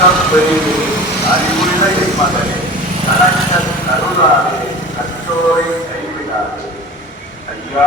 கஷ்டப்பெரிது அறிவுள்ள மகளே கலக்க கருளாதே கற்றோரை கைவிடாதே ஐயா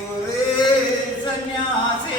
ಗುರೇ ಸನ್ಯಾಸಿ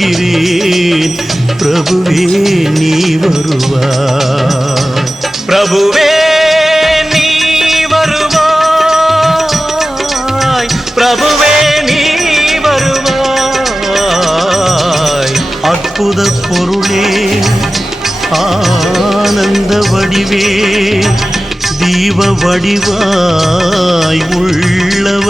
பாடுகிறேன் பிரபுவே நீ வருவாய். பிரபுவே நீ வருவாய். பிரபுவே நீ வருவாய். அற்புத பொருளே ஆனந்த வடிவே தீப வடிவாய் உள்ளவனே